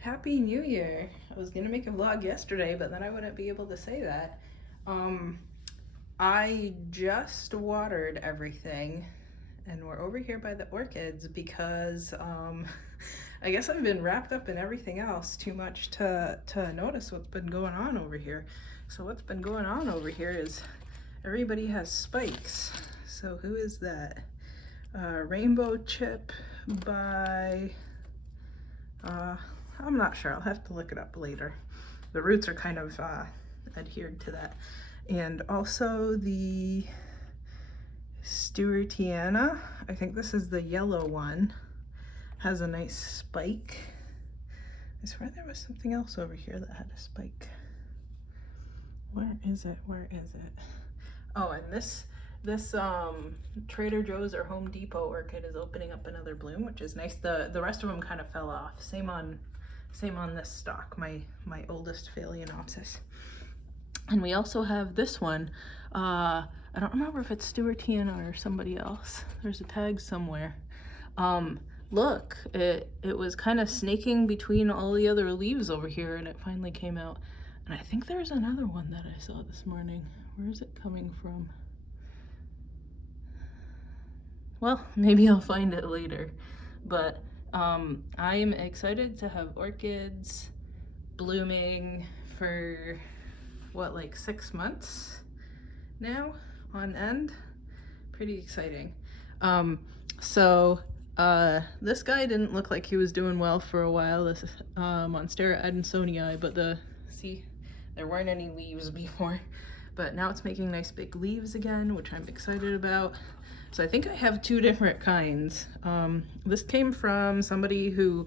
Happy New Year. I was gonna make a vlog yesterday, but then I wouldn't be able to say that. Um, I just watered everything and we're over here by the orchids because I guess I've been wrapped up in everything else too much to notice what's been going on over here. So what's been going on over here is everybody has spikes. So who is that? Rainbow Chip by I'm not sure. I'll have to look it up later. The roots are kind of adhered to that. And also the Stewartiana, I think this is the yellow one, has a nice spike. I swear there was something else over here that had a spike. Where is it? Where is it? Oh, and this Trader Joe's or Home Depot orchid is opening up another bloom, which is nice. The rest of them kind of fell off. Same on this stalk, my oldest Phalaenopsis. And we also have this one. I don't remember if it's Stewartiana or somebody else. There's a tag somewhere. Look, it was kind of snaking between all the other leaves over here, and it finally came out. And I think there's another one that I saw this morning. Where is it coming from? Well, maybe I'll find it later. But I'm excited to have orchids blooming for what, like 6 months now on end. Pretty exciting. This guy didn't look like he was doing well for a while, this Monstera adansonii, but see, there weren't any leaves before, but now it's making nice big leaves again, which I'm excited about. So I think I have two different kinds. This came from somebody who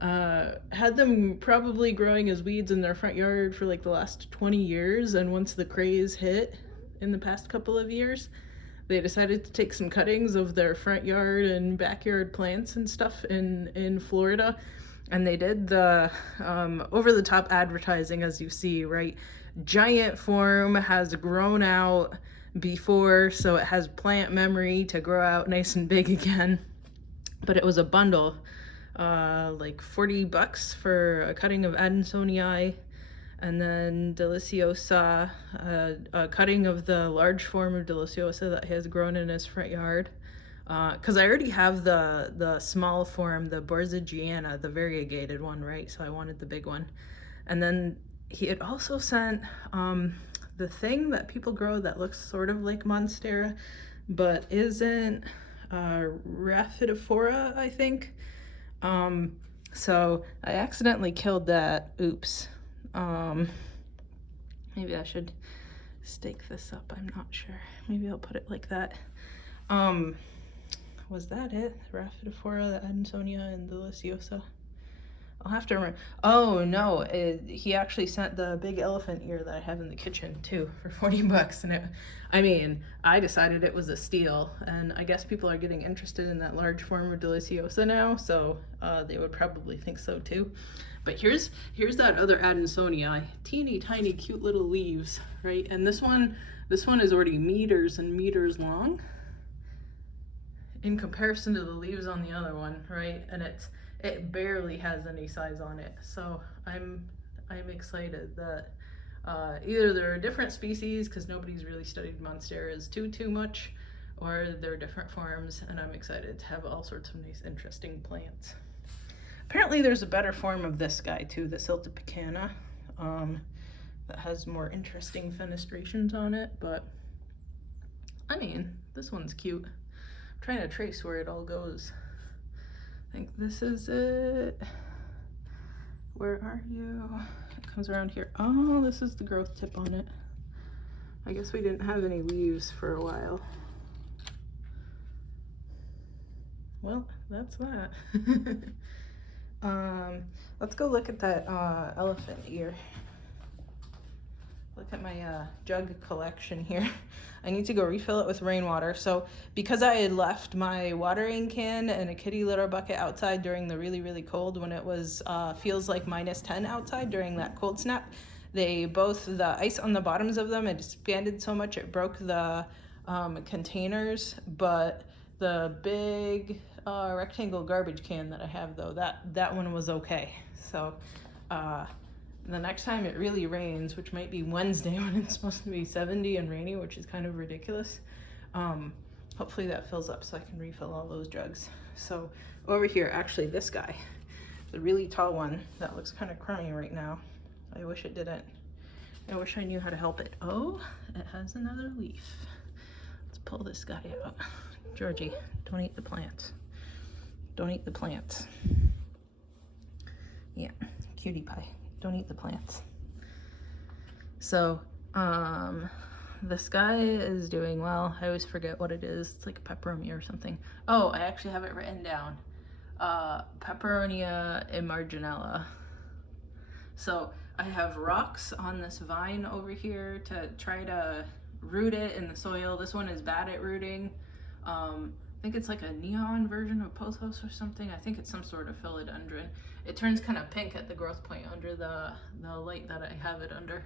had them probably growing as weeds in their front yard for like the last 20 years, and once the craze hit in the past couple of years, they decided to take some cuttings of their front yard and backyard plants and stuff in Florida, and they did the over-the-top advertising, as you see, right? Giant form, has grown out before, so it has plant memory to grow out nice and big again. But it was a bundle, like $40 for a cutting of adansonii, and then deliciosa, a cutting of the large form of deliciosa that has grown in his front yard. Because I already have the small form, the borzigiana, the variegated one, right? So I wanted the big one. And then he had also sent the thing that people grow that looks sort of like Monstera, but isn't, Rhaphidophora, I think. So I accidentally killed that. Oops. Maybe I should stake this up. I'm not sure. Maybe I'll put it like that. Was that it? Rhaphidophora, the Adansonia, and deliciosa? I'll have to remember. Oh no, he actually sent the big elephant ear that I have in the kitchen too for $40, and I decided it was a steal, and I guess people are getting interested in that large form of deliciosa now, so they would probably think so too. But here's that other Adansonii, teeny tiny cute little leaves, right? And this one is already meters and meters long in comparison to the leaves on the other one, right? And it barely has any size on it. So I'm excited that either there are different species, because nobody's really studied monsteras too much, or they're different forms, and I'm excited to have all sorts of nice interesting plants. Apparently there's a better form of this guy too, the Siltepecana, that has more interesting fenestrations on it, but I mean, this one's cute. I'm trying to trace where it all goes. I think this is it. Where are you? It comes around here. Oh, this is the growth tip on it. I guess we didn't have any leaves for a while. Well, that's that. Let's go look at that elephant ear. Look at my jug collection here. I need to go refill it with rainwater. So because I had left my watering can and a kitty litter bucket outside during the really cold, when it was feels like -10 outside during that cold snap, the ice on the bottoms of them had expanded so much it broke the containers, but the big rectangle garbage can that I have though, that one was okay. So the next time it really rains, which might be Wednesday when it's supposed to be 70 and rainy, which is kind of ridiculous, hopefully that fills up so I can refill all those jugs. So over here, actually this guy, the really tall one that looks kind of crummy right now, I wish it didn't. I wish I knew how to help it. Oh, it has another leaf. Let's pull this guy out. Georgie, don't eat the plants. Don't eat the plants. Yeah, cutie pie. Don't eat the plants. So, this guy is doing well. I always forget what it is. It's like a peperomia or something. Oh, I actually have it written down. Peperonia emarginella. So I have rocks on this vine over here to try to root it in the soil. This one is bad at rooting. I think it's like a neon version of pothos or something. I think it's some sort of philodendron. It turns kind of pink at the growth point under the light that I have it under.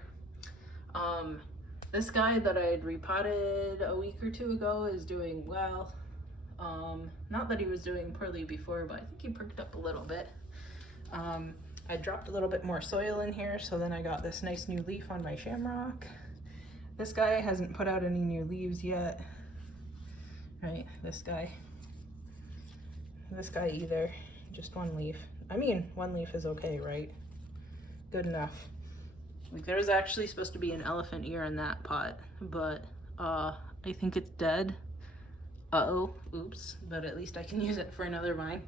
This guy that I had repotted a week or two ago is doing well. Not that he was doing poorly before, but I think he perked up a little bit. I dropped a little bit more soil in here, so then I got this nice new leaf on my shamrock. This guy hasn't put out any new leaves yet. Right, this guy either, just one leaf. I mean, one leaf is okay, right? Good enough. Like, there's actually supposed to be an elephant ear in that pot, but I think it's dead. Uh-oh, oops, but at least I can use it for another vine.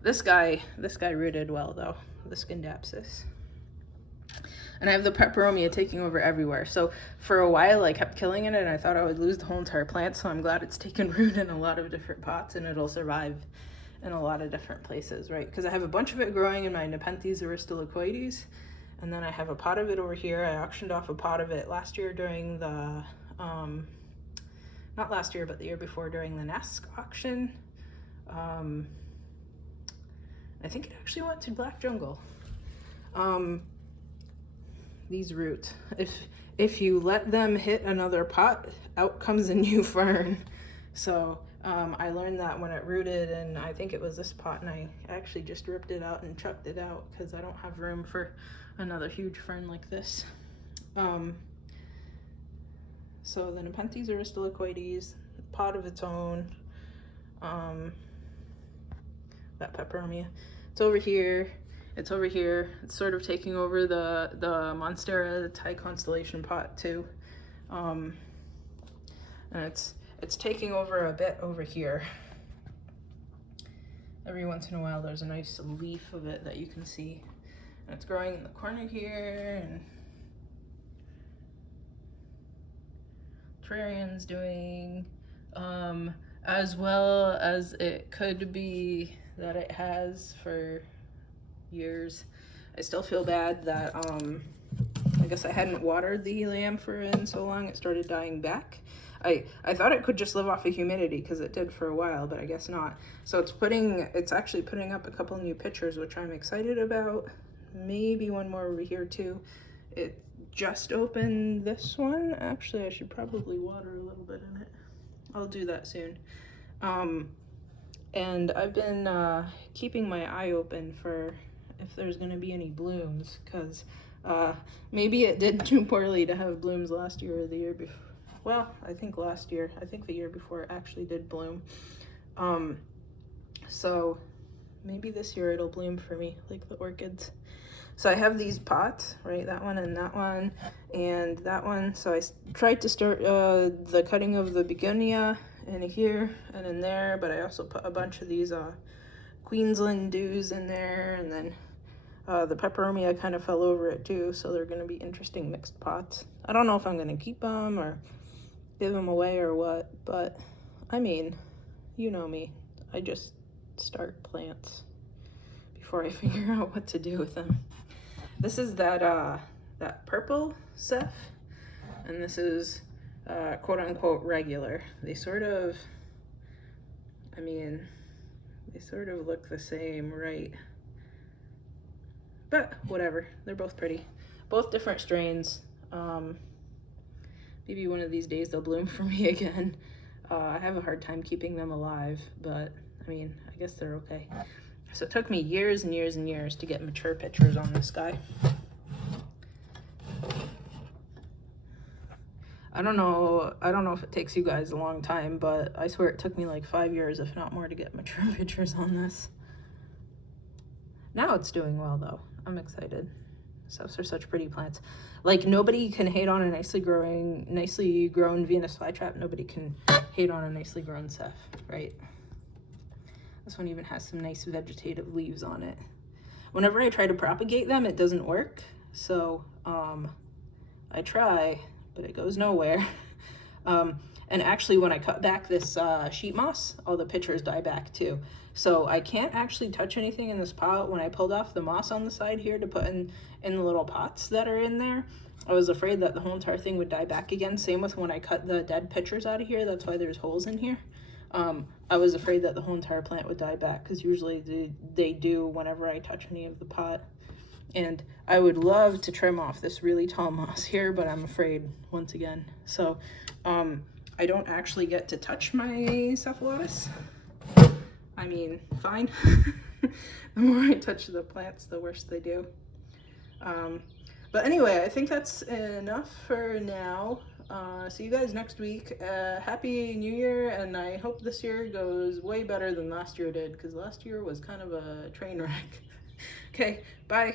This guy rooted well though, the Scindapsus. And I have the peperomia taking over everywhere. So for a while I kept killing it and I thought I would lose the whole entire plant, so I'm glad it's taken root in a lot of different pots and it'll survive in a lot of different places, right? Because I have a bunch of it growing in my Nepenthes aristolochoides, and then I have a pot of it over here. I auctioned off a pot of it last year during the, not last year, but the year before during the NESC auction. I think it actually went to Black Jungle. These roots, if you let them hit another pot, out comes a new fern. So I learned that when it rooted, and I think it was this pot, and I actually just ripped it out and chucked it out because I don't have room for another huge fern like this. So the Nepenthes aristolochoides, pot of its own. That peperomia. It's over here. It's over here. It's sort of taking over the Monstera Thai constellation pot too. And it's taking over a bit over here. Every once in a while there's a nice leaf of it that you can see. And it's growing in the corner here, and Terrarian's doing as well as it could be that it has for years. I still feel bad that I guess I hadn't watered the helianthera in so long it started dying back. I thought it could just live off of humidity because it did for a while, but I guess not. So it's actually putting up a couple new pictures, which I'm excited about. Maybe one more over here too. It just opened this one. Actually, I should probably water a little bit in it. I'll do that soon. And I've been keeping my eye open for if there's gonna be any blooms, because maybe it did too poorly to have blooms last year or the year before. Well, I think last year. I think the year before it actually did bloom. So maybe this year it'll bloom for me, like the orchids. So I have these pots, right? That one and that one and that one. So I tried to start the cutting of the begonia in here and in there, but I also put a bunch of these Queensland dews in there, and then the peperomia kind of fell over it too, so they're going to be interesting mixed pots. I don't know if I'm going to keep them or give them away or what, but I mean, you know me. I just start plants before I figure out what to do with them. This is that purple Ceph, and this is quote-unquote regular. They sort of, I mean, they sort of look the same, right? But whatever, they're both pretty. Both different strains. Maybe one of these days they'll bloom for me again. I have a hard time keeping them alive, but I mean, I guess they're okay. So it took me years and years and years to get mature pictures on this guy. I don't know if it takes you guys a long time, but I swear it took me like 5 years, if not more, to get mature pictures on this. Now it's doing well though. I'm excited. Cephs are such pretty plants. Like, nobody can hate on a nicely grown Venus flytrap. Nobody can hate on a nicely grown Ceph, right? This one even has some nice vegetative leaves on it. Whenever I try to propagate them, it doesn't work. So I try, but it goes nowhere. And actually, when I cut back this sheet moss, all the pictures die back too. So I can't actually touch anything in this pot. When I pulled off the moss on the side here to put in the little pots that are in there, I was afraid that the whole entire thing would die back again. Same with when I cut the dead pictures out of here. That's why there's holes in here. I was afraid that the whole entire plant would die back, because usually they do whenever I touch any of the pot. And I would love to trim off this really tall moss here, but I'm afraid once again. So I don't actually get to touch my cephalotus. I mean, fine. The more I touch the plants, the worse they do. But anyway, I think that's enough for now. See you guys next week. Happy New Year, and I hope this year goes way better than last year did, because last year was kind of a train wreck. Okay, bye.